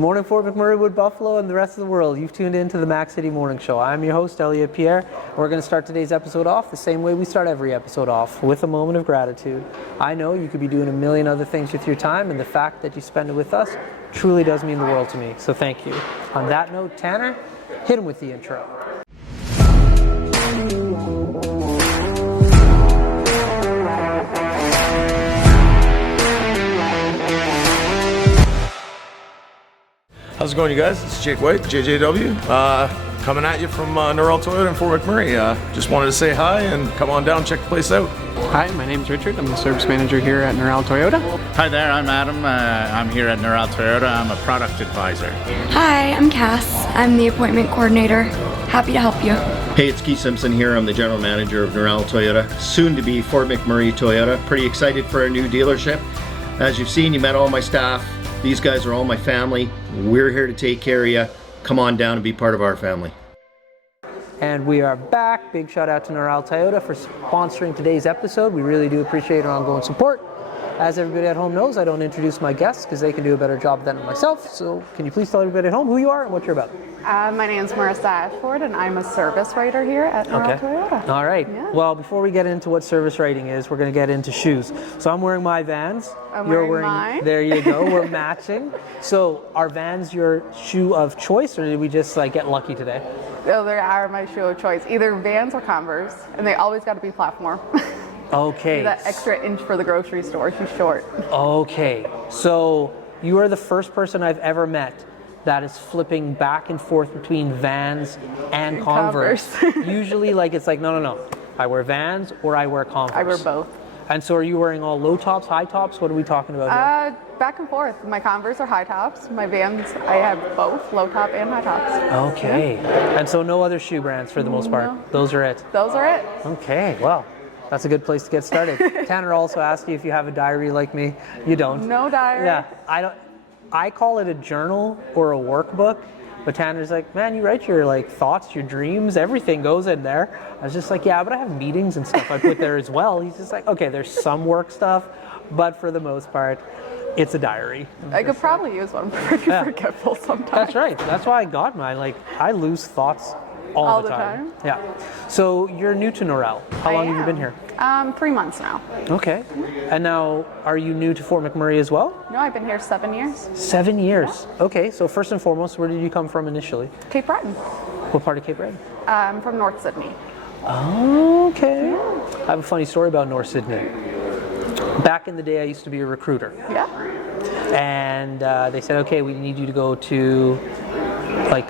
Good morning, Fort McMurray, Wood Buffalo, and the rest of the world. You've tuned in to the Mac City Morning Show. I'm your host, Elliot Pierre. We're going to start today's episode off the same way we start every episode off, with a moment of gratitude. I know you could be doing a million other things with your time, and the fact that you spend it with us truly does mean the world to me, so thank you. On that note, Tanner, hit him with the intro. How's it going, you guys? It's Jake White, JJW, coming at you from Noral Toyota in Fort McMurray. Just wanted to say hi and come on down, check the place out. Hi, my name's Richard. I'm the service manager here at Noral Toyota. Hi there, I'm Adam. I'm here at Noral Toyota. I'm a product advisor. Hi, I'm Cass. I'm the appointment coordinator. Happy to help you. Hey, it's Keith Simpson here. I'm the general manager of Noral Toyota, soon to be Fort McMurray Toyota. Pretty excited for our new dealership. As you've seen, you met all my staff. These guys are all my family. We're here to take care of you. Come on down and be part of our family. And we are back. Big shout out to Noral Toyota for sponsoring today's episode. We really do appreciate your ongoing support. As everybody at home knows, I don't introduce my guests because they can do a better job than myself. So can you please tell everybody at home who you are and what you're about? My name is Marissa Ashford, and I'm a service writer here at Noral Toyota. All right. Yeah. Well, before we get into what service writing is, we're going to get into shoes. So I'm wearing my Vans. You're wearing mine. There you go. We're matching. So are Vans your shoe of choice, or did we just get lucky today? Oh, they are my shoe of choice. Either Vans or Converse, and they always got to be platform. Okay. That extra inch for the grocery store. She's short. Okay. So you are the first person I've ever met that is flipping back and forth between Vans and Converse. Usually it's no. I wear Vans or I wear Converse. I wear both. And so are you wearing all low tops, high tops? What are we talking about here? Back and forth. My Converse are high tops. My Vans, I have both low top and high tops. Okay. Yeah. And so no other shoe brands for the most part? No. Those are it? Those are it. Okay. Well, that's a good place to get started. Tanner also asked you if you have a diary like me. You don't. No diary. Yeah. I call it a journal or a workbook, but Tanner's like, man, you write your thoughts, your dreams, everything goes in there. I was just like, yeah, but I have meetings and stuff I put there as well. He's just like, okay, there's some work stuff, but for the most part, it's a diary. I could probably use one. I'm pretty forgetful sometimes. That's right. That's why I got mine. I lose thoughts all the time. Yeah. So you're new to Noral. How long have you been here? 3 months now. Okay. And now, are you new to Fort McMurray as well? No, I've been here 7 years. 7 years. Yeah. Okay. So first and foremost, where did you come from initially? Cape Breton. What part of Cape Breton? I'm from North Sydney. Okay. I have a funny story about North Sydney. Back in the day, I used to be a recruiter. Yeah. And they said, okay, we need you to go to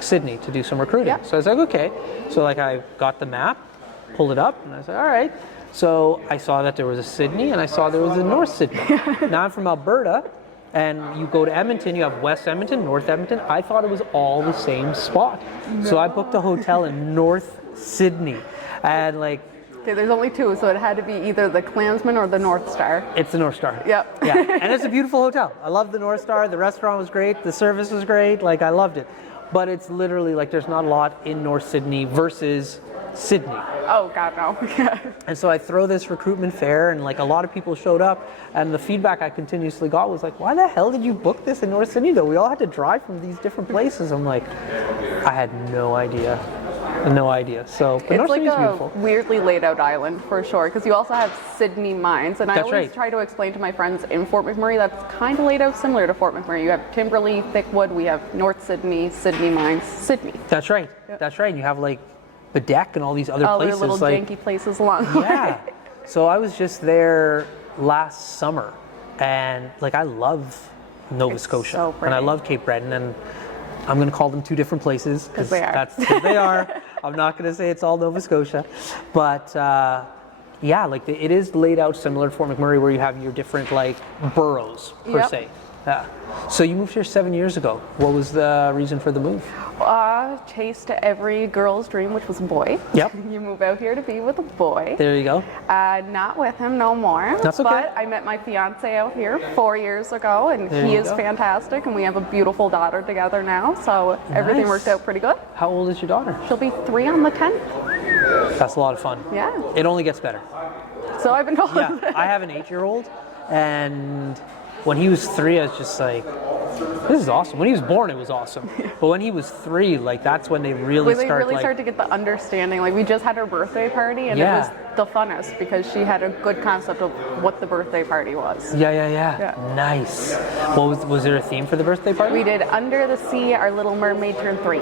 Sydney to do some recruiting. Yeah. So I was like, okay. So I got the map, pulled it up, and I said, all right. So I saw that there was a Sydney, and I saw there was a North Sydney. Now I'm from Alberta, and you go to Edmonton, you have West Edmonton, North Edmonton. I thought it was all the same spot. No. So I booked a hotel in North Sydney, and okay, there's only two, so it had to be either the Klansman or the North Star. It's the North Star. Yep. Yeah, and it's a beautiful hotel. I love the North Star. The restaurant was great. The service was great. I loved it. But it's literally there's not a lot in North Sydney versus Sydney. Oh, God, no. And so I throw this recruitment fair, and a lot of people showed up, and the feedback I continuously got was why the hell did you book this in North Sydney though? We all had to drive from these different places. I'm like, I had no idea. No idea. So, but it's North Sydney's beautiful. Weirdly laid out island for sure, because you also have Sydney Mines, and I always try to explain to my friends in Fort McMurray that's kind of laid out similar to Fort McMurray. You have Timberley, Thickwood, we have North Sydney, Sydney Mines, Sydney. That's right. Yep. That's right. And you have the deck and all these other places. All the little janky places along the way. Yeah. So I was just there last summer, and I love Nova Scotia, so and I love Cape Breton, and I'm going to call them two different places because they are. I'm not going to say it's all Nova Scotia, but it is laid out similar to Fort McMurray, where you have your different boroughs per se. Yeah. So you moved here 7 years ago. What was the reason for the move? Chase to every girl's dream, which was a boy. Yep. You move out here to be with a boy. There you go. Not with him no more. That's okay. But I met my fiance out here 4 years ago, and he is fantastic, and we have a beautiful daughter together now, so everything worked out pretty good. How old is your daughter? She'll be 3 on the 10th. That's a lot of fun. Yeah. It only gets better. So I've been told. Yeah, I have an 8-year-old, and when he was 3, I was just This is awesome. When he was born, it was awesome. But when he was 3, like that's when they really start to get the understanding. Like we just had her birthday party, and it was the funnest because she had a good concept of what the birthday party was. Yeah. Nice. What was there a theme for the birthday party? We did Under the Sea. Our little mermaid turned 3.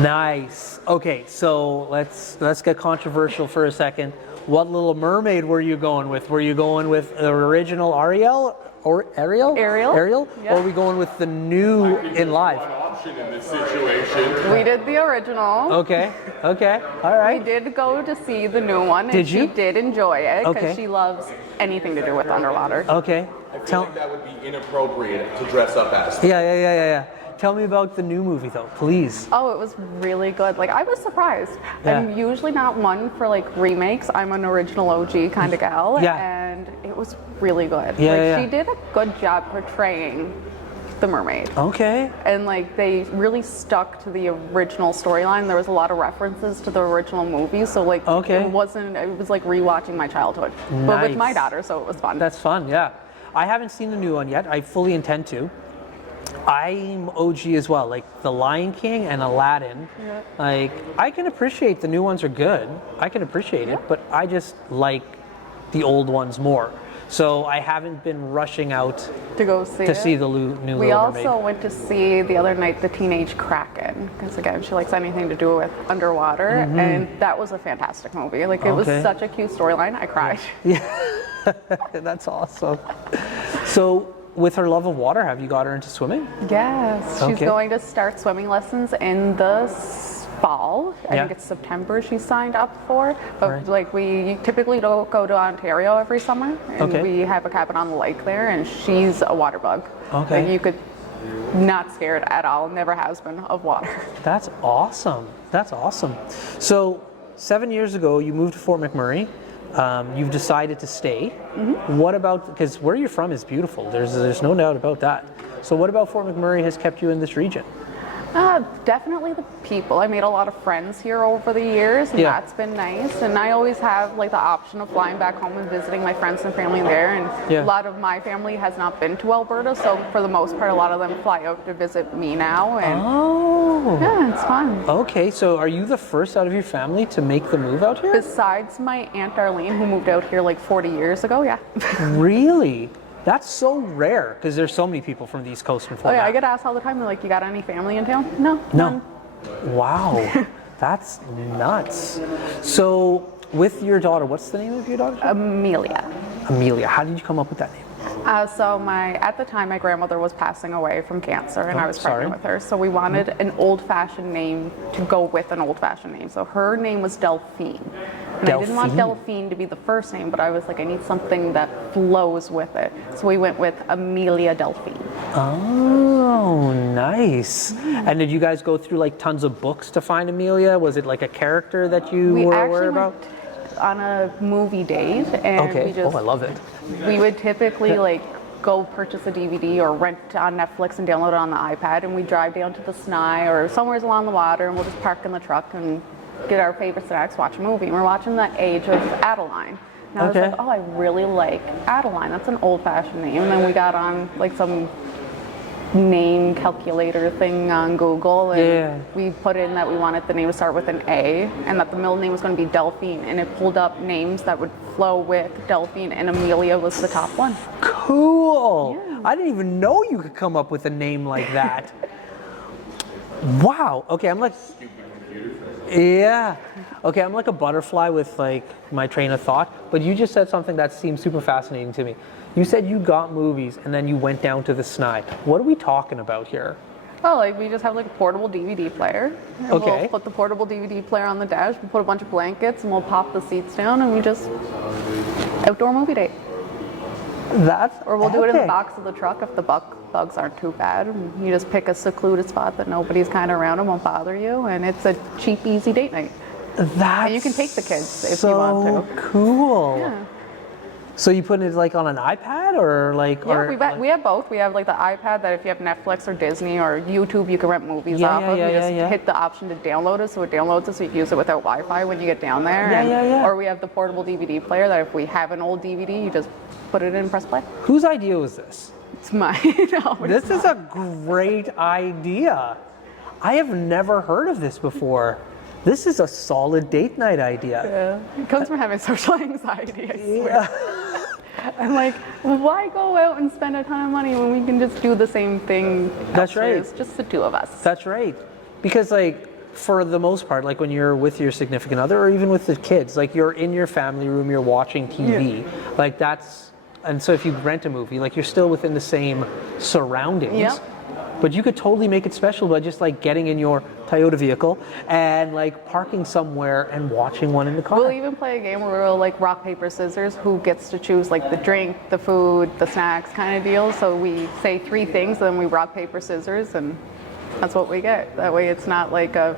Nice. Okay, so let's get controversial for a second. What Little Mermaid were you going with? Were you going with the original Ariel? Or Ariel? Yeah. Or are we going with the new in live? Option in this situation. We did the original. Okay, all right. We did go to see the new one. Did you? She did enjoy it because she loves anything to do with underwater. Okay. I feel like that would be inappropriate to dress up as. Yeah. Tell me about the new movie though, please. Oh, it was really good. Like I was surprised. I'm usually not one for like remakes. I'm an original OG kind of gal. And it was really good. She did a good job portraying the mermaid. Okay. And like they really stuck to the original storyline. There was a lot of references to the original movie, so like it was like rewatching my childhood. Nice. But with my daughter, so it was fun. That's fun, yeah. I haven't seen the new one yet. I fully intend to. I'm OG as well, like The Lion King and Aladdin. Yeah. Like I can appreciate the new ones are good. I can appreciate it, but I just like the old ones more. So I haven't been rushing out to go see the new Little Mermaid. We also went to see the other night the Teenage Kraken because again she likes anything to do with underwater, and that was a fantastic movie. Like it was such a cute storyline. I cried. Yeah, that's awesome. So with her love of water, have you got her into swimming? Yes, she's going to start swimming lessons in the fall. I think it's September she's signed up for. But like we typically don't go to Ontario every summer, and we have a cabin on the lake there, and she's a water bug. Okay. Like you could not scared at all, never has been of water. That's awesome. So 7 years ago, you moved to Fort McMurray. You've decided to stay. What about, because where you're from is beautiful. There's no doubt about that. So what about Fort McMurray has kept you in this region? Definitely the people. I made a lot of friends here over the years, and that's been nice. And I always have like the option of flying back home and visiting my friends and family there. And a lot of my family has not been to Alberta, so for the most part, a lot of them fly out to visit me now. And yeah, it's fun. Okay, so are you the first out of your family to make the move out here? Besides my Aunt Darlene, who moved out here like 40 years ago, Really? That's so rare because there's so many people from the East Coast in Florida. Oh yeah, I get asked all the time, they're like, you got any family in town? No. None. Wow, that's nuts. So with your daughter, what's the name of your daughter? Amelia. Amelia, how did you come up with that name? So at the time, my grandmother was passing away from cancer, and I was pregnant with her. So we wanted an old-fashioned name to go with an old-fashioned name. So her name was Delphine. And I didn't want Delphine to be the first name, but I was like, I need something that flows with it. So we went with Amelia Delphine. Oh, nice. And did you guys go through like tons of books to find Amelia? Was it like a character that you were aware about? On a movie date, and we just, I love it. We would typically like go purchase a DVD or rent on Netflix and download it on the iPad, and we drive down to the Snai or somewhere along the water, and we'll just park in the truck and get our favorite snacks, watch a movie. And we're watching The Age of Adeline. And I was like, oh, I really like Adeline. That's an old-fashioned name. And then we got on like some name calculator thing on Google, and we put in that we wanted the name to start with an A, and that the middle name was going to be Delphine, and it pulled up names that would flow with Delphine, and Amelia was the top one. Cool. Yeah. I didn't even know you could come up with a name like that. Wow. Okay, I'm like, okay, I'm like a butterfly with like my train of thought, but you just said something that seems super fascinating to me. You said you got movies and then you went down to the Snai. What are we talking about here? Oh, like we just have like a portable DVD player. Okay. We'll put the portable DVD player on the dash, we'll put a bunch of blankets, and we'll pop the seats down, and we just outdoor movie date. Or we'll do it in the box of the truck if the bugs aren't too bad. You just pick a secluded spot that nobody's kind of around and won't bother you, and it's a cheap, easy date night. And you can take the kids if you want to. So cool. Yeah. So you put it like on an iPad or like? Yeah, we have both. We have like the iPad that if you have Netflix or Disney or YouTube, you can rent movies off of. You just hit the option to download it, so it downloads it, so you can use it without Wi-Fi when you get down there. Or we have the portable DVD player that if we have an old DVD, you just put it in and press play. Whose idea was this? It's mine. This is a great idea. I have never heard of this before. This is a solid date night idea. Yeah. It comes from having social anxiety, I swear. I'm like, why go out and spend a ton of money when we can just do the same thing? That's right. It's just the two of us. That's right. Because like, for the most part, like when you're with your significant other or even with the kids, like you're in your family room, you're watching TV. Yeah. Like that's, and so if you rent a movie, like you're still within the same surroundings. Yeah. But you could totally make it special by just like getting in your Toyota vehicle and like parking somewhere and watching one in the car. We'll even play a game where we'll like rock, paper, scissors, who gets to choose like the drink, the food, the snacks kind of deal. So we say 3 things, then we rock, paper, scissors, and that's what we get. That way it's not like a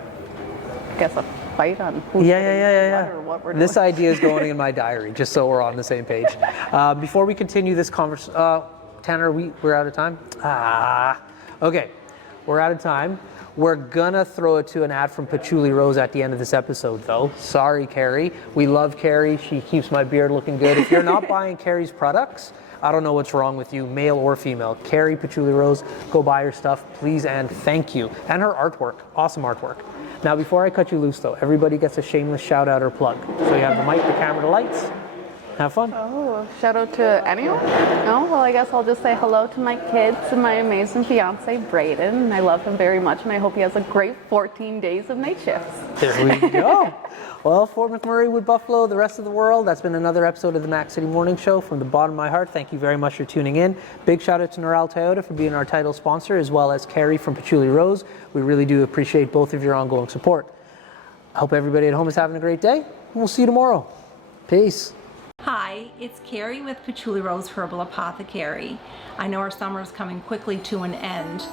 fight on who's or what we're doing. This idea is going in my diary, just so we're on the same page. Before we continue this conversation, Tanner, we're out of time? Okay, we're out of time. We're gonna throw it to an ad from Patchouli Rose at the end of this episode though. Sorry, Carrie. We love Carrie. She keeps my beard looking good. If you're not buying Carrie's products, I don't know what's wrong with you, male or female. Carrie Patchouli Rose, go buy her stuff, please and thank you. And her artwork, awesome artwork. Now before I cut you loose though, everybody gets a shameless shout out or plug. So you have the mic, the camera, the lights. Have fun. Oh, shout out to anyone? No? Well, I guess I'll just say hello to my kids and my amazing fiance, Brayden. I love him very much, and I hope he has a great 14 days of night shifts. There we go. Well, Fort McMurray, Wood Buffalo, the rest of the world, that's been another episode of the Mac City Morning Show. From the bottom of my heart, thank you very much for tuning in. Big shout out to Noral Toyota for being our title sponsor, as well as Carrie from Patchouli Rose. We really do appreciate both of your ongoing support. I hope everybody at home is having a great day, and we'll see you tomorrow. Peace. Hi, it's Carrie with Patchouli Rose Herbal Apothecary. I know our summer is coming quickly to an end,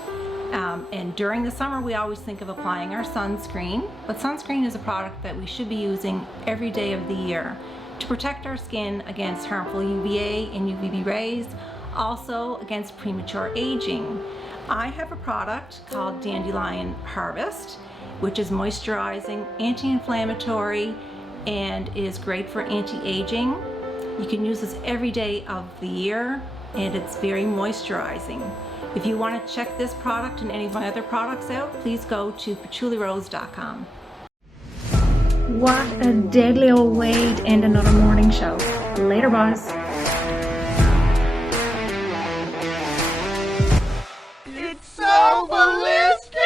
and during the summer we always think of applying our sunscreen, but sunscreen is a product that we should be using every day of the year to protect our skin against harmful UVA and UVB rays, also against premature aging. I have a product called Dandelion Harvest, which is moisturizing, anti-inflammatory, and is great for anti-aging. You can use this every day of the year, and it's very moisturizing. If you want to check this product and any of my other products out, please go to patchoulirose.com. What a deadly old way to end another morning show. Later, boss. It's so ballistic!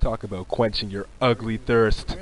Talk about quenching your ugly thirst.